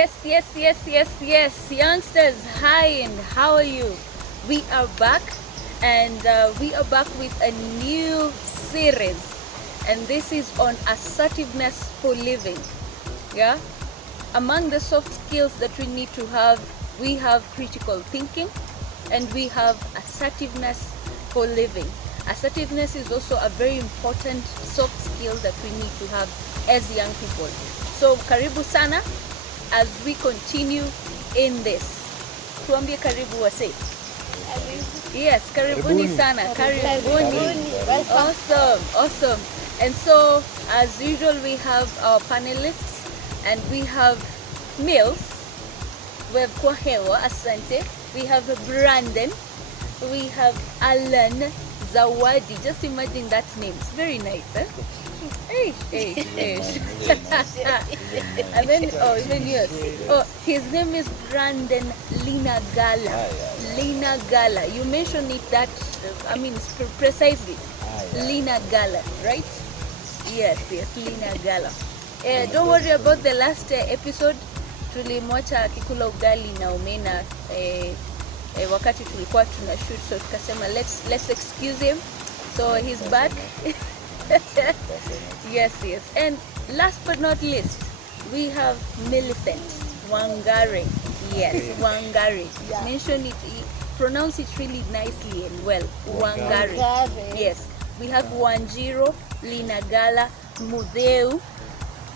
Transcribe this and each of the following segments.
Yes. Youngsters, hi, and how are you? We are back, and we are back with a new series, and this is on assertiveness for living. Yeah, among the soft skills that we need to have, we have critical thinking, and we have assertiveness for living. Assertiveness is also a very important soft skill that we need to have as young people. So karibu sana as we continue in this. Tuambie karibu wase. Yes, karibuni sana. Karibuni. Awesome. And so as usual, we have our panelists and we have Mills. We have Kwahewa Asante. We have Brandon. We have Alan Zawadi. Just imagine that name. It's very nice, eh? And then, even yours. Oh, his name is Brandon Linagala. Linagala. You mentioned it that, precisely. Linagala, right? Yes, Linagala. Don't worry about the last episode. Tulimwacha kikula ugali na omena wakati tulikuwa tuna shoot, so tukasema let's excuse him. So he's back. Yes. And last but not least, we have Millicent Wangare. Yes, Wangare. Yeah. Mention it, pronounce it really nicely and well. Wangare. Yes. We have Wanjiro, Linagala, Mudeu,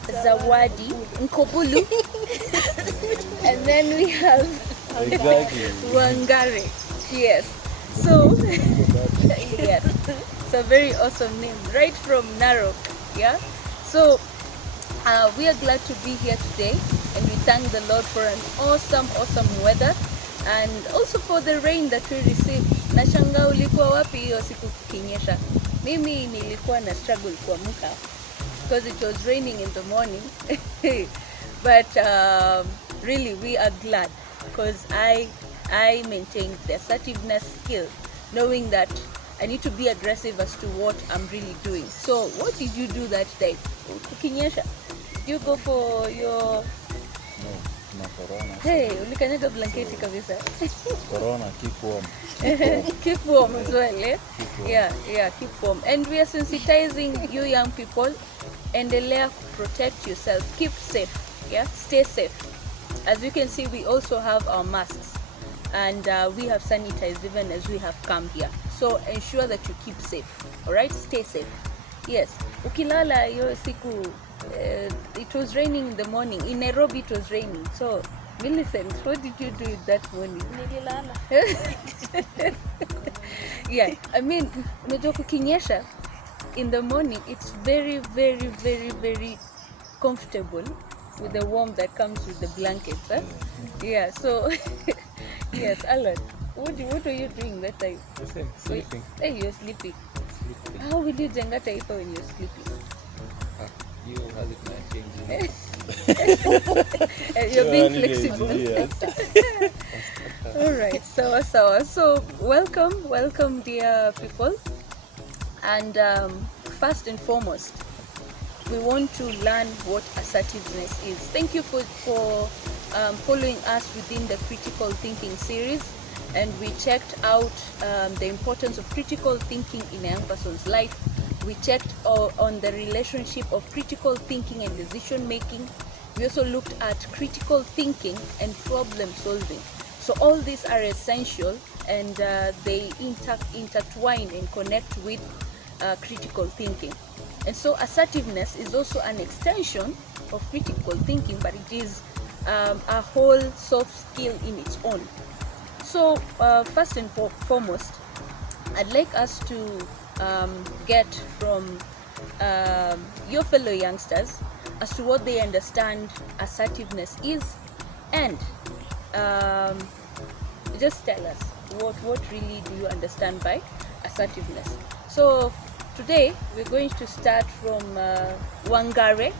Zawadi, Nkobulu. And then we have Wangare. Yes. So yes. It's a very awesome name, right from Narok. Yeah. So we are glad to be here today, and we thank the Lord for an awesome weather, and also for the rain that we received. Nashanga ulikuwa wapi hiyo siku kukinyesha? Mimi nilikuwa na struggle kuamka because it was raining in the morning. But really we are glad because I maintained the assertiveness skill, knowing that I need to be aggressive as to what I'm really doing. So what did you do that day? Kukinyesha? Did you go for your... No, corona. Hey, ulikanyaga blanketi kabisa. Corona, keep warm. Keep warm as well, eh? Yeah, keep warm. And we are sensitizing you young people. Endelea, protect yourself. Keep safe, yeah? Stay safe. As you can see, we also have our masks. And we have sanitized even as we have come here. So ensure that you keep safe. Alright? Stay safe. Yes. Ukilala yo siku, it was raining in the morning. In Nairobi it was raining. So, Millicent, what did you do that morning? Nililala. Yeah. Unajua kukinyesha in the morning, it's very comfortable with the warmth that comes with the blankets. Huh? Yeah. So, yes, Alan. What were you doing that time? The same, sleeping. Hey, you're sleeping. How will you jenga taifa when you're sleeping? You have it not changing. You're being flexible. Yes. Alright, so welcome dear people. And first and foremost, we want to learn what assertiveness is. Thank you for following us within the critical thinking series. And we checked out the importance of critical thinking in a young person's life. We checked on the relationship of critical thinking and decision making. We also looked at critical thinking and problem solving. So all these are essential, and they intertwine and connect with critical thinking. And so assertiveness is also an extension of critical thinking, but it is a whole soft skill in its own. So first and foremost, I'd like us to get from your fellow youngsters as to what they understand assertiveness is, and just tell us what really do you understand by assertiveness. So today we're going to start from Wangare.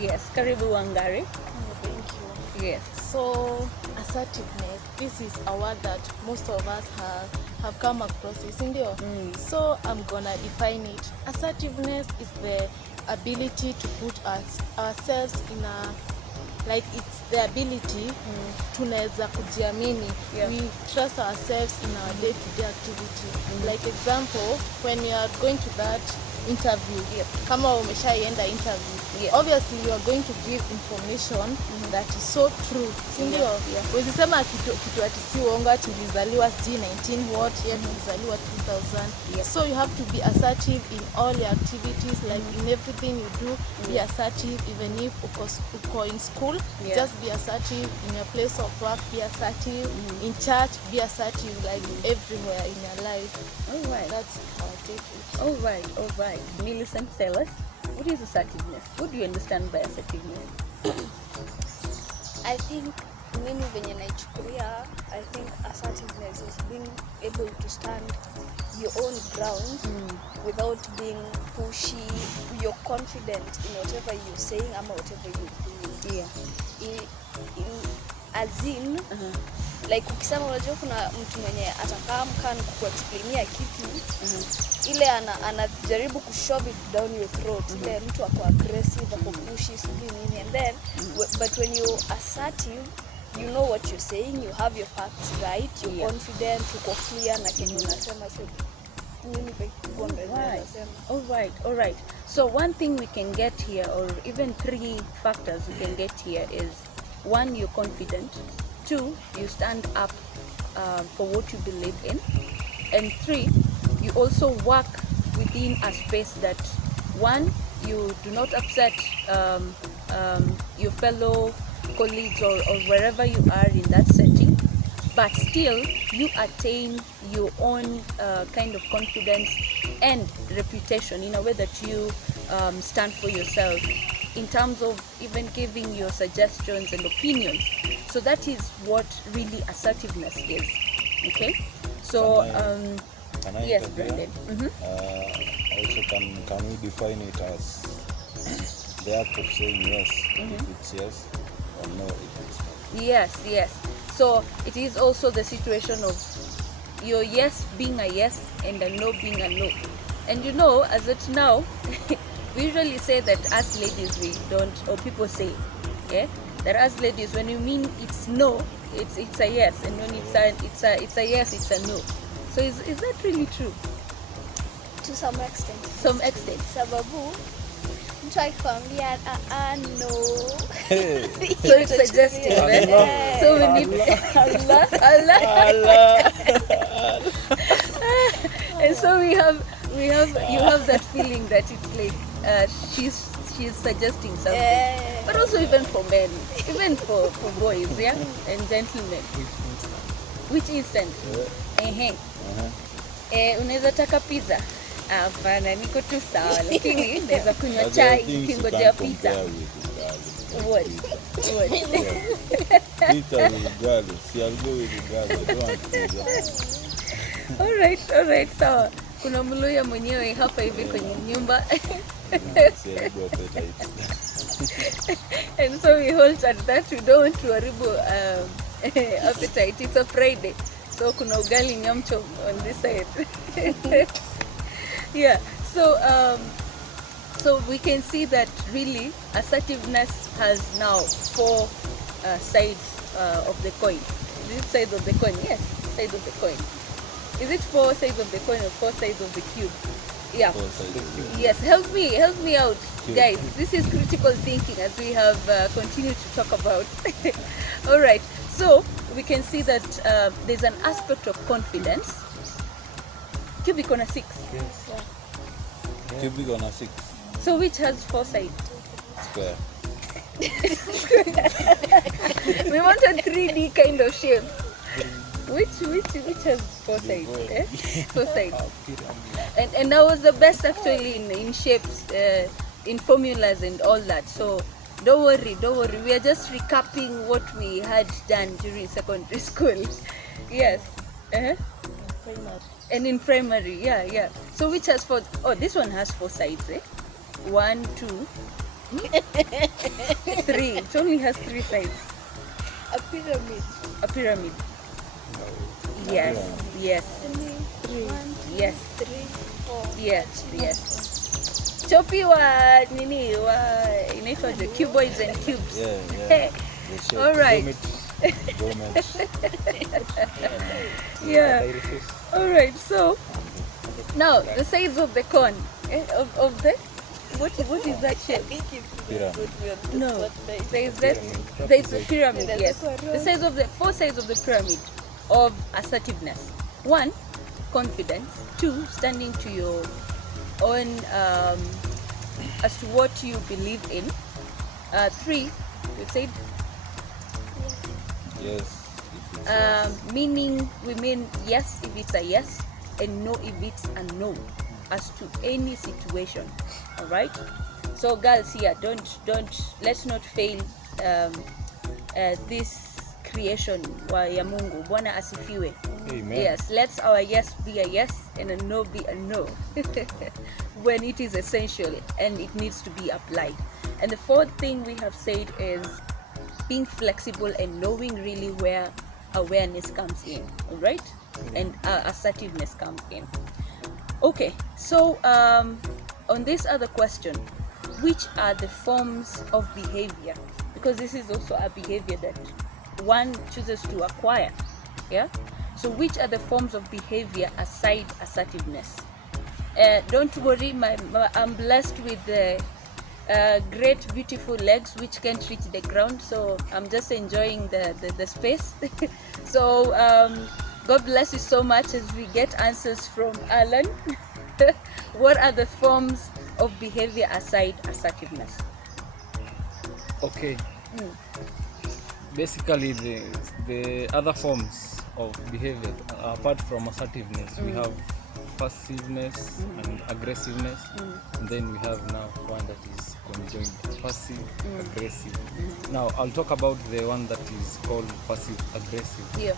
Yes, karibu Wangare. Thank you. Yes. So assertiveness, this is a word that most of us have come across, isn't it? So I'm gonna define it. Assertiveness is the ability to put ourselves in a like it's the ability tunaweza kujiamini. Yeah. We trust ourselves in our day-to-day activity. Like example, when you are going to that interview, kama umeshaienda interview, obviously you are going to give information that is so true, sindio? Usisema kitu ati si uongo, ati ulizaliwa sijui 19 what, yet ulizaliwa 2000. So you have to be assertive in all your activities, like in everything you do, be assertive. Even if uko in school, just be assertive. In your place of work, be assertive. In church, be assertive, like everywhere in your life. All right. That's how I take it. All right. Millicent, tell us, what is assertiveness? What do you understand by assertiveness? I think mimi venye naichukulia, I think assertiveness is being able to stand your own ground without being pushy. You're confident in whatever you're saying ama whatever you're doing. As in, like ukisema unajua kuna mtu mwenye atakaa mkani kukuexplainia kitu, ile anajaribu kushove it down your throat. Ile mtu ako aggressive, ako pushy, sijui nini, and then but when you assertive, you know what you're saying, you have your facts right, you're confident, uko clear na kenye unasema. So all right. So one thing we can get here, or even 3 factors we can get here, is 1, you're confident. 2, you stand up for what you believe in. And 3, you also work within a space that, 1, you do not upset your fellow colleagues or wherever you are in that setting, but still you attain your own kind of confidence and reputation in a way that you stand for yourself in terms of even giving your suggestions and opinions. So that is what really assertiveness is. Okay? So Can I yes, intervene? Brandon. Also, can we define it as the act of saying yes if it's yes, or no if it's no? Yes. So it is also the situation of your yes being a yes and a no being a no. And you know, as it now, we usually say that as ladies we don't, or people say, that as ladies, when you mean it's no, it's a yes, and when it's a yes, it's a no. So is that really true? to some extent. Sababu mtu akikwambia no. So it's suggestive. So we need Allah. And so you have that feeling that it's like she's suggesting something. But also even for men, even for boys, and gentlemen. Which instant? Unaweza taka pizza? Hapana, niko tu sawa, lakini naweza kunywa chai nikingojea pizza. What? Pizza is ugali. See, I'll go with ugali. I don't want pizza. Alright, sawa. Kuna mluya mwenyewe hapa hivi kwenye nyumba. And so we hold at that. We don't want to haribu appetite. It's a Friday. So kuna ugali nyamcho on this side. Yeah. So we can see that really assertiveness has now 4 sides of the coin. Is it sides of the coin? Yes, sides of the coin. Is it 4 sides of the coin or 4 sides of the cube? Yeah. Yes. Help me out, guys. This is critical thinking as we have continued to talk about. All right. So we can see that there's an aspect of confidence. Cubic on a 6. Yes. Cubic on a 6. So which has 4 sides? Square. We want a 3D kind of shape. Which has 4 sides? 4 sides. And that was the best actually in shapes, in formulas and all that. So don't worry. We are just recapping what we had done during secondary school. Yes. Primary. And in primary, yeah. So which has 4? Oh, this one has 4 sides, 1, 2, 3. It only has 3 sides. A pyramid. A pyramid. Yes. 3, 1, 2, Yes. 3, 4. Yes. Chopi wa nini wa inaitwa the cuboids and cubes. Yeah. The shape. All right. Geometry. Yeah. All right. So now the size of the cone of the what is that shape? Pyramid. No, there's the pyramid. Yes, the size of the 4 sides of the pyramid of assertiveness. 1, confidence. 2, standing to your own as to what you believe in. 3, you said Yes. meaning we mean yes if it's a yes and no if it's a no as to any situation. All right, so girls here, let's not fail this creation wa ya Mungu. Bwana asifiwe. Amen. Yes, let's our yes be a yes and a no be a no when it is essential and it needs to be applied. And the 4th thing we have said is being flexible and knowing really where awareness comes in, all right? And assertiveness comes in. Okay, so on this other question, which are the forms of behavior? Because this is also a behavior that one chooses to acquire, yeah? So which are the forms of behavior aside assertiveness? Don't worry, I'm blessed with the great beautiful legs which can't reach the ground, so I'm just enjoying the space. So God bless you so much as we get answers from Alan. What are the forms of behavior aside assertiveness? Okay. Basically, the other forms of behavior apart from assertiveness, we have passiveness and aggressiveness, and then we have now one that is conjoined, passive aggressive. Now I'll talk about the one that is called passive aggressive. Yeah.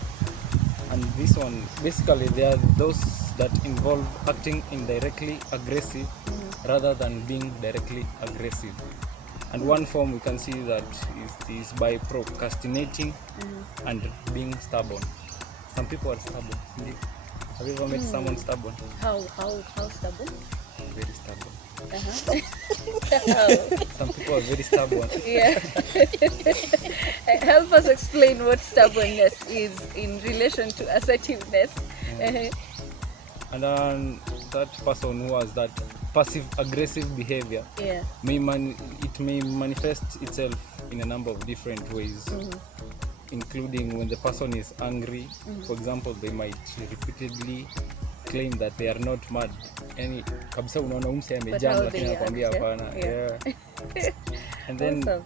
And this one, basically, they are those that involve acting indirectly aggressive rather than being directly aggressive. And one form we can see that is by procrastinating and being stubborn. Some people are stubborn. Have you ever met someone stubborn? How stubborn? Very stubborn. Uh-huh. Some people are very stubborn. Yeah. Help us explain what stubbornness is in relation to assertiveness. And then that person who has that passive aggressive behavior, Yeah. it may manifest itself in a number of different ways, including when the person is angry. For example, they might repeatedly claim that they are not mad. Yani kabisa unaona umse amejaa how lakini they anakuambia act, hapana. yeah. Yeah. And then Awesome.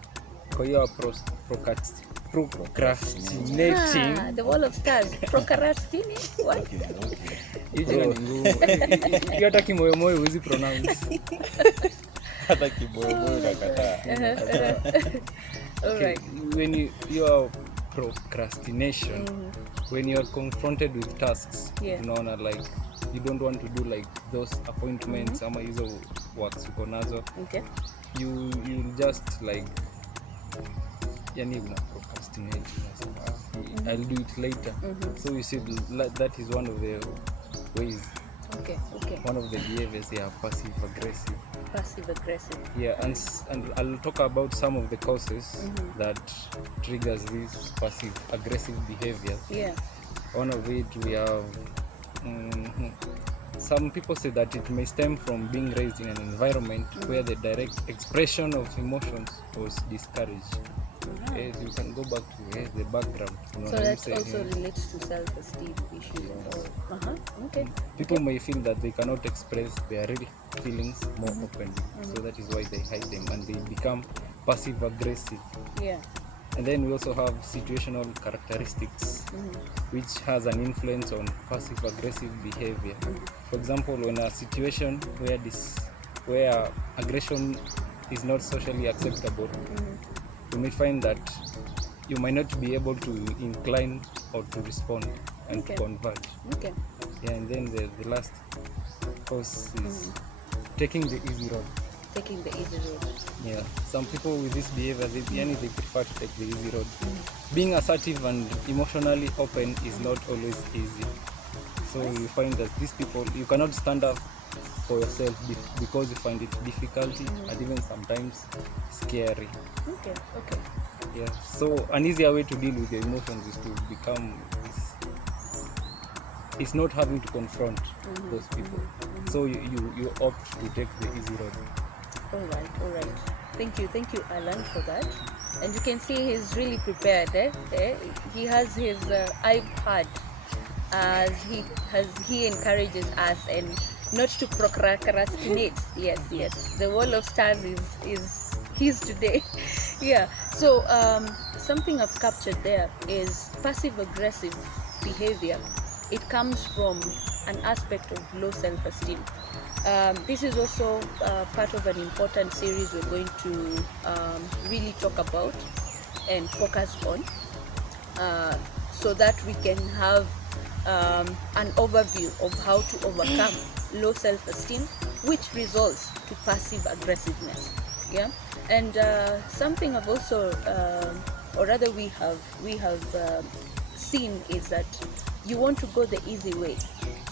kwa hiyo procrastinating, The wall of stars. Procrastinating. What? hiyo jina ni ngumu. Hiyo hata kimoyomoyo huwezi pronounce. Hata kiboyoboyo nakataa. All Okay, right. when you are procrastination, when you are confronted with tasks, Yeah. unaona like you don't want to do like those appointments ama hizo works uko nazo, Okay. you just like yani una procrastinate, unasema I'll do it later. So you see that is one of the ways, Okay. one of the behaviors, passive aggressive. Passive aggressive. Yeah, and I'll talk about some of the causes that triggers this passive aggressive behavior. Yeah. One of it we have, some people say that it may stem from being raised in an environment where the direct expression of emotions was discouraged. Yes, you can go back to the background. So that also relates to self-esteem issues and all. Okay. People may feel that they cannot express their real feelings more openly, so that is why they hide them and they become passive aggressive. Yeah. And then we also have situational characteristics, which has an influence on passive aggressive behavior. For example, when a situation where aggression is not socially acceptable, you may find that you might not be able to incline or to respond and to converge. Okay. Yeah, and then the last cause is taking the easy road. Taking the easy road. Yeah, some people with this behavior, they prefer to take the easy road. Being assertive and emotionally open is not always easy. So you find that these people, you cannot stand up for yourself because you find it difficult and even sometimes scary. Okay. Yeah. So an easier way to deal with your emotions is to become is not having to confront those people. So you opt to take the easy road. All right. Thank you, Alan, for that. And you can see he's really prepared. He has his iPad as he encourages us and not to procrastinate. Yes. The wall of stars is his today. Yeah. So something I've captured there is passive aggressive behavior. It comes from an aspect of low self-esteem. This is also part of an important series we're going to really talk about and focus on, so that we can have an overview of how to overcome low self-esteem, which results to passive aggressiveness. Yeah, and something I've also, or rather we have seen is that you want to go the easy way,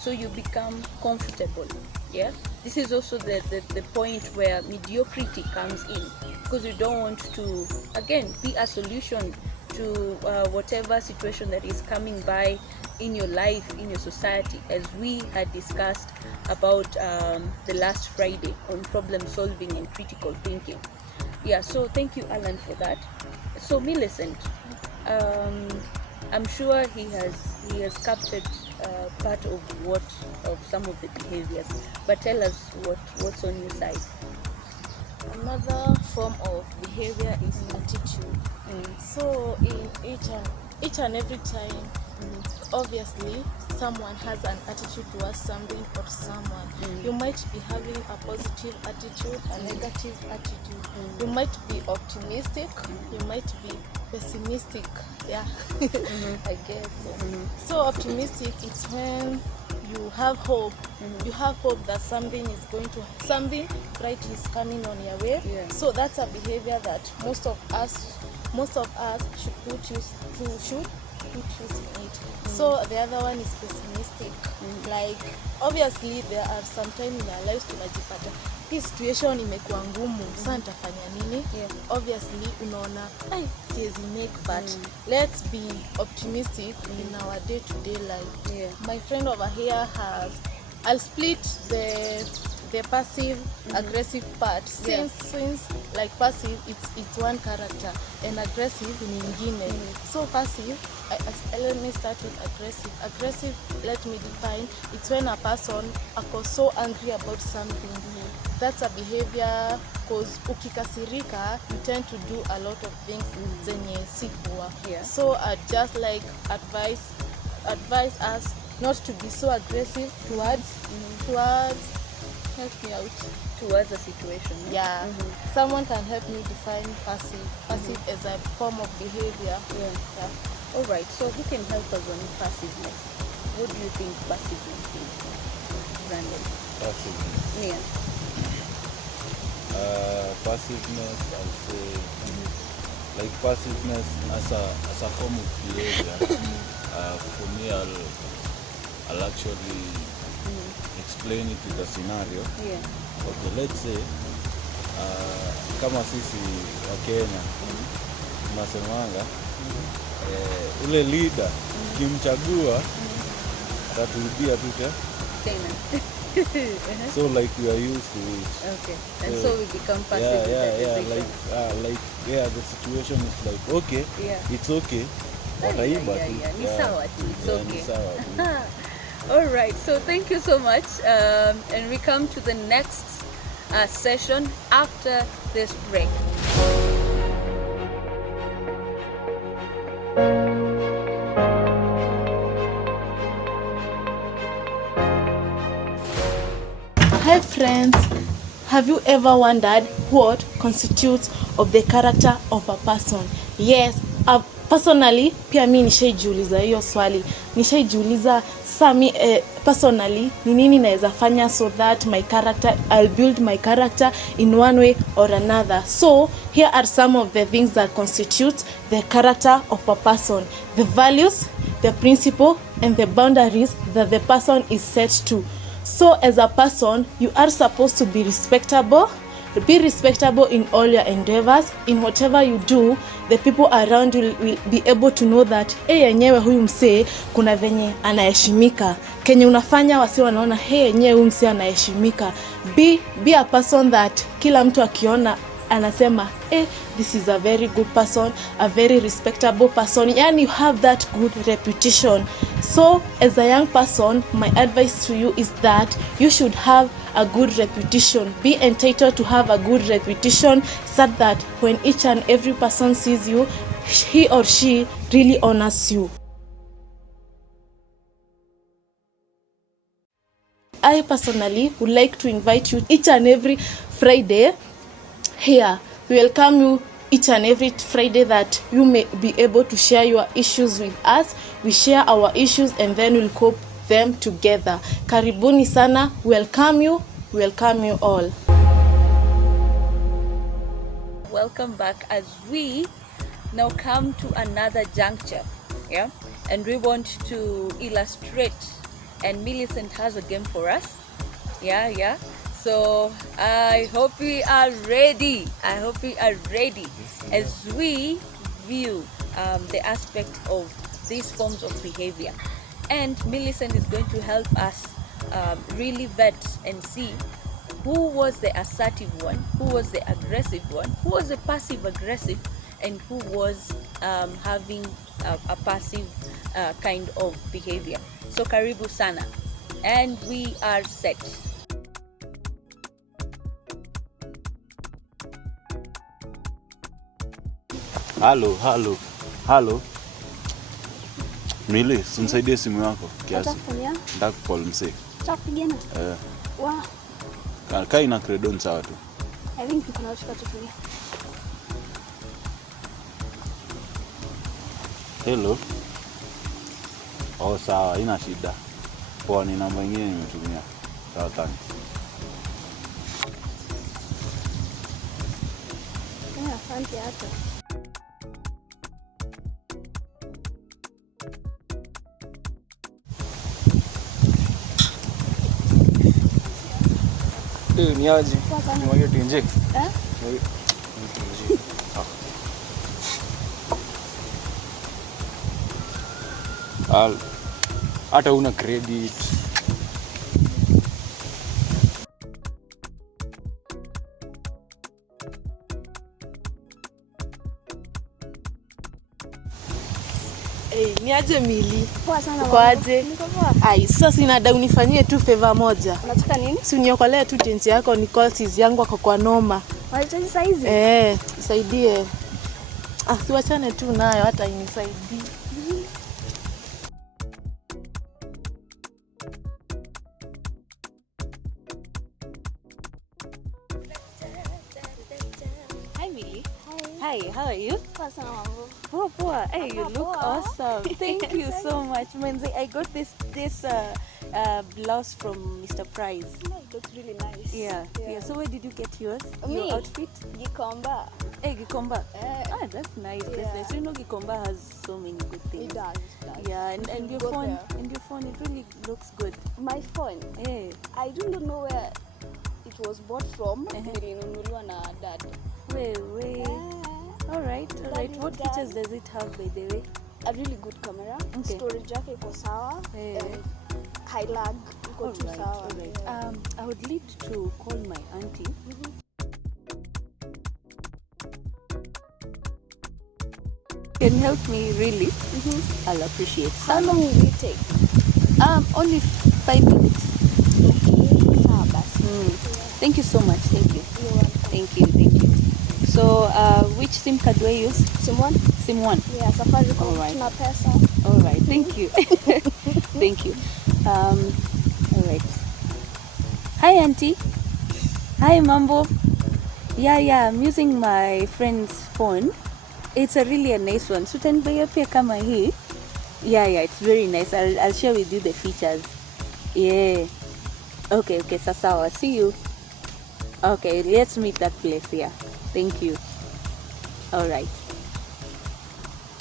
so you become comfortable. Yeah, this is also the point where mediocrity comes in, because you don't want to again be a solution to whatever situation that is coming by in your life, in your society, as we had discussed about the last Friday on problem solving and critical thinking. Yeah, so thank you, Alan, for that. So Millicent, I'm sure he has captured part of some of the behaviors, but tell us what's on your side. Another form of behavior is attitude. So in each and every time, obviously someone has an attitude towards something or someone. You might be having a positive attitude, a negative attitude. You might be optimistic, you might be pessimistic. Yeah. I guess so. Optimistic, it's when you have hope. You have hope that something bright is coming on your way. Yeah. So that's a behavior that most of us should put use in it. So the other one is pessimistic. Like obviously there are some time in our lives tunajipata hii situation imekuwa ngumu, sasa nitafanya nini? Obviously unaona siwezi make, but let's be optimistic in our day-to-day life. My friend over here I'll split the passive aggressive part, since like passive it's one character and aggressive ni nyingine. So passive, let me start with aggressive, let me define. It's when a person is so angry about something. That's a behavior, because ukikasirika you tend to do a lot of things zenye si poa. So I just like advise us not to be so aggressive towards help me out, Towards a situation. yeah. Someone can help me define passive as a form of behavior. All right, so who can help us on passiveness? What do you think passiveness is, Brandon? Passiveness. Yeah. Passiveness, I would say, like passiveness as a form of behavior. For me, I'll actually explain it with a scenario. Okay, let's say kama sisi wa Kenya tunasemanga ule leader kimchagua atatuibia tu Tena. so like we are used to it. Okay, and so we become passive. The situation is like, okay, it's okay, wataiba tu. Ni sawa tu, it's okay. Ni sawa tu. All right, so thank you so much, and we come to the next session after this break. Hi friends, have you ever wondered what constitutes of the character of a person? Yes, personally pia mimi nishaijiuliza hiyo swali. Nishaijiuliza personally ni nini naweza fanya so that I'll build my character in one way or another. So here are some of the things that constitute the character of a person: the values, the principle, and the boundaries that the person is set to. So as a person, you are supposed to be respectable. Be respectable in all your endeavors. In whatever you do, the people around you will be able to know that yenyewe huyu msee kuna venye anaheshimika. Kenye unafanya wasi wanaona yenyewe huyu msee anaheshimika. Be a person that kila mtu akiona anasema this is a very good person, a very respectable person, and you have that good reputation. So as a young person, my advice to you is that you should have a good reputation. Be entitled to have a good reputation so that when each and every person sees you, he or she really honors you. I personally would like to invite you each and every Friday here. We welcome you each and every Friday that you may be able to share your issues with us. We share our issues and then we'll cope them together. Karibuni sana. Welcome you all. Welcome back as we now come to another juncture, yeah, and we want to illustrate, and Millicent has a game for us, yeah. So I hope we are ready. As we view the aspect of these forms of behavior, and Millicent is going to help us really vet and see who was the assertive one, who was the aggressive one, who was the passive aggressive, and who was having a passive kind of behavior. So karibu sana, and we are set. Halo. Mili, unisaidie simu yako kiasi. Nataka call msee. Chakupigana. Wow. Kai na credon sawa tu. I think kuna watu watutumia. Hello. Sawa, ina shida. Poa, ni namba nyingine nimetumia. Sawa, thanks. Asante hata. Ni aje? Mwaje tinje? Hata una credit. Ni aje Mili? Poa sana. Uko aje? Niko poa. Sasa sina unifanyie tu favor moja. Unataka nini? Si uniokolee tu tenzi yako, ni calls yangu kwa noma. Unahitaji saizi? Nisaidie. Siwachane tu nayo hata inisaidie. Hi Millie. Hi, how are you? Poa sana mambo. Poa. Hey, you look awesome. Thank you so much. Menzi, I got this blouse from Mr. Price. It looks really nice. Yeah. So where did you get yours? Me? Your outfit? Gikomba. Hey, Gikomba. That's nice. Yeah. That's nice. You know Gikomba has so many good things. It does. Yeah, and your phone, it really looks good. My phone. Hey. I don't know where it was bought from. Nilinunuliwa na dad. Wait. All right. What features does it have, by the way? A really good camera. Okay. Storage yake iko sawa. And high lag iko tu sawa. All right. I would need to call my auntie. Can you help me really? I'll appreciate. How long will it take? Only 5 minutes. Sawa basi. Thank you so much. Thank you. You're welcome. Thank you. So, which SIM card do I use? SIM 1? SIM 1. Yeah, Safaricom. All right. Tuna pesa. All right. Thank you. Thank you. All right. Hi, Auntie. Hi, Mambo. Yeah. I'm using my friend's phone. It's really a nice one. So, pia kama hii. Yeah. It's very nice. I'll share with you the features. Yeah. Okay. Sasawa. See you. Okay. Let's meet that place here. Thank you. All right.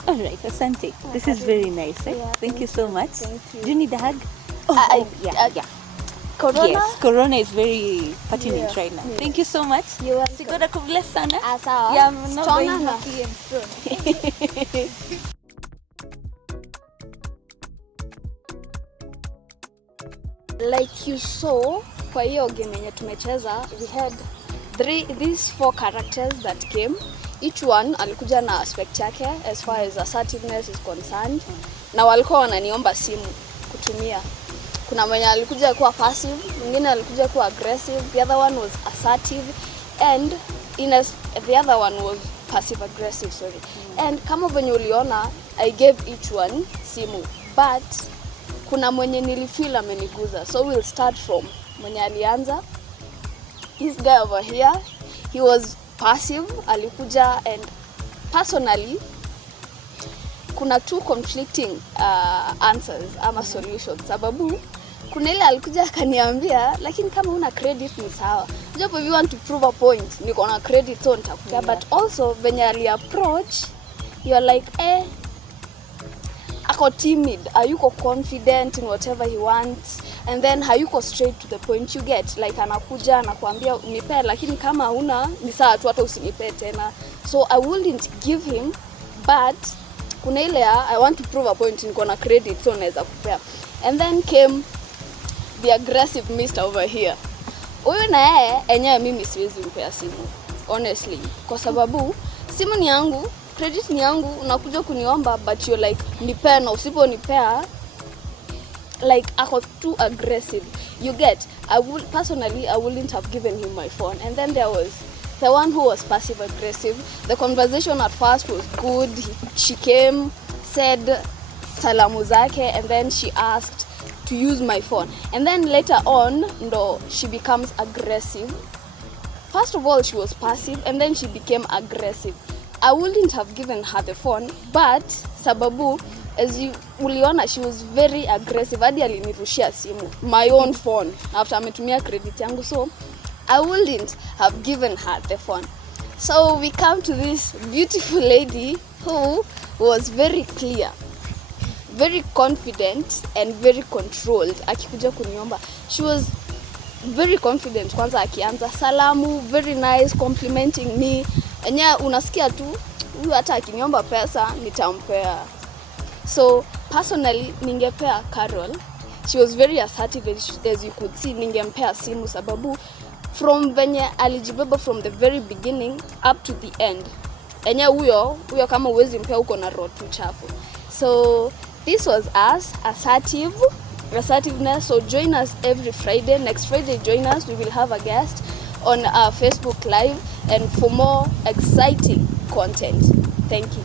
All right, asante. This is very nice. Yeah, Thank you so much. Thank you. Do you need a hug? Yeah. Corona? Yes, Corona is very pertinent Yeah, right now. yeah. Thank you so much. You're welcome. Sigora kubless sana. Sawa. Yeah, I'm not Strong going na to- clean strong. Like you saw kwa hiyo game yenye tumecheza, we had these 4 characters that came. Each one alikuja na aspect yake as far as assertiveness is concerned, na walikuwa wananiomba simu kutumia. Kuna mwenye alikuja kuwa passive, mwingine alikuja kuwa aggressive, the other one was assertive, and the other one was passive aggressive, sorry. And kama venye uliona, I gave each one simu, but kuna mwenye nilifeel ameniguza. So we'll start from mwenye alianza. This guy over here, he was passive, alikuja, and personally kuna 2 conflicting answers ama solutions, sababu kuna ile alikuja akaniambia, lakini kama una credit ni sawa, just if you want to prove a point niko na credit so nitakupea. But also venye ali approach, you are like ako timid, hayuko confident in whatever he wants, and then hayuko straight to the point. You get like anakuja anakuambia unipe, lakini kama huna ni sawa tu, hata usinipe tena. So I wouldn't give him, but kuna ile I want to prove a point, niko na credit so naweza kupea. And then came the aggressive mister over here. Huyu na yeye enyewe mimi siwezi mpea simu honestly, kwa sababu simu ni yangu, credit ni yangu, unakuja kuniomba but you're like nipe, na usiponipea like ako too aggressive. You get, personally I wouldn't have given him my phone. And then there was the one who was passive aggressive. The conversation at first was good. She came, said salamu zake, and then she asked to use my phone. And then later on, no, she becomes aggressive. First of all, she was passive, and then she became aggressive. I wouldn't have given her the phone, but sababu, as you uliona, she was very aggressive. Hadi alinirushia simu, my own phone, after ametumia credit yangu. So I wouldn't have given her the phone. So we come to this beautiful lady who was very clear, very confident, and very controlled. Akikuja kuniomba, she was very confident. Kwanza akianza salamu, very nice, complimenting me. Enya unasikia tu, huyu hata akiniomba pesa nitampea. So personally ningepea Carol. She was very assertive, as you could see. Ningempea simu sababu from venye alijibeba from the very beginning up to the end. Enya huyo kama uwezi mpea uko na roho tu chafu. So this was us, assertiveness. So join us every Friday. Next Friday, join us. We will have a guest on our Facebook Live, and for more exciting content. Thank you.